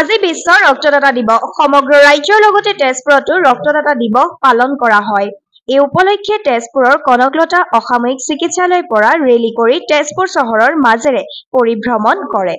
আজি বিশ্ব ৰক্তদাতা দিৱস সমগ্ৰ ৰাজ্যৰ লগতে তেজপুৰতো ৰক্তদাতা দিৱস পালন কৰা হয়। এই উপলক্ষে তেজপুৰৰ কনকলতা অসামৰিক চিকিৎসালয়ৰ পৰা ৰেলী কৰি তেজপুৰ চহৰৰ মাজেৰে পৰিভ্ৰমণ কৰে।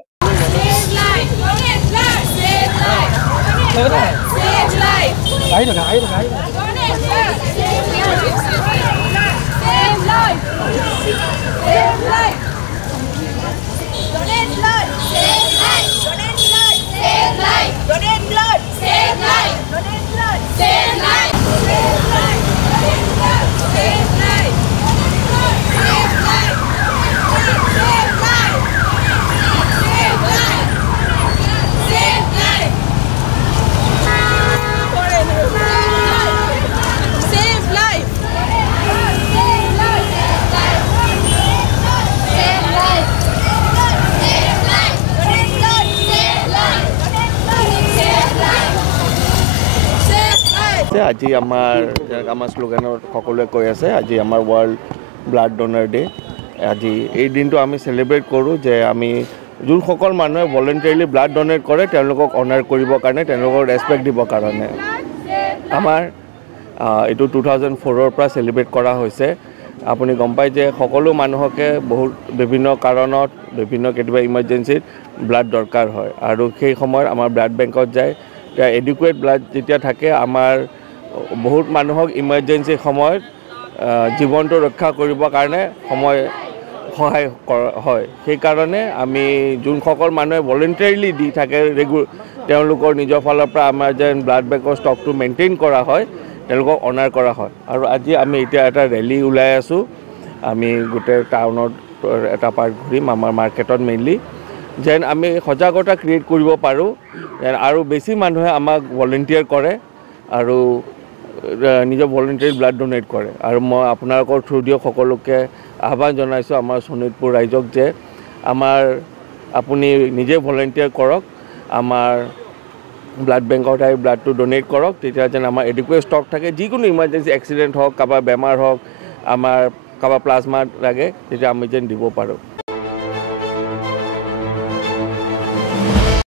আজি আমাৰ শ্লোগানত সকলোৱে কৈ আছে আজি আমাৰ ৱৰ্ল্ড ব্লাড ডোনাৰ ডে। আজি এই দিনটো আমি চেলিব্ৰেট কৰোঁ যে আমি যোনসকল মানুহে ভলেণ্টাৰীলি ব্লাড ডোনেট কৰে তেওঁলোকক অনাৰ কৰিবৰ কাৰণে, তেওঁলোকক ৰেচপেক্ট দিবৰ কাৰণে আমাৰ এইটো 2004ৰ পৰা চেলিব্ৰেট কৰা হৈছে। আপুনি গম পায় যে সকলো মানুহকে বহুত বিভিন্ন কাৰণত কেতিয়াবা ইমাৰ্জেঞ্চিত ব্লাড দৰকাৰ হয় আৰু সেই সময়ত আমাৰ ব্লাড বেংকত যায়। এডিকুৱেট ব্লাড যেতিয়া থাকে আমাৰ বহুত মানুহক ইমাৰ্জেঞ্চি সময়ত জীৱনটো ৰক্ষা কৰিবৰ কাৰণে সহায় কৰা হয়। সেইকাৰণে আমি যোনসকল মানুহে ভলেণ্টাৰীলি দি থাকে তেওঁলোকৰ নিজৰ ফালৰ পৰা আমাৰ যেন ব্লাড বেংকৰ ষ্টকটো মেইনটেইন কৰা হয়, তেওঁলোকক অনাৰ কৰা হয়। আৰু আজি আমি এতিয়া এটা ৰেলী ওলাই আছোঁ। আমি গোটেই টাউনত এটা পাৰ্ট ঘূৰিম, আমাৰ মাৰ্কেটত মেইনলি, যেন আমি সজাগতা ক্ৰিয়েট কৰিব পাৰোঁ আৰু বেছি মানুহে আমাক ভলেণ্টিয়াৰ কৰে আৰু নিজৰ ভলেণ্টাৰী ব্লাড ডোনেট কৰে। আৰু মই আপোনালোকৰ থ্ৰু দিয়ক সকলোকে আহ্বান জনাইছোঁ আমাৰ শোণিতপুৰ ৰাইজক যে আপুনি নিজে ভলেণ্টিয়াৰ কৰক, আমাৰ ব্লাড বেংকত আহি ব্লাডটো ডোনেট কৰক, তেতিয়া যেন আমাৰ এডিকুৱেট ষ্টক থাকে। যিকোনো ইমাৰ্জেঞ্চি এক্সিডেণ্ট হওক, কাৰোবাৰ বেমাৰ হওক, কাৰোবাৰ প্লাজমা লাগে, তেতিয়া আমি যেন দিব পাৰোঁ।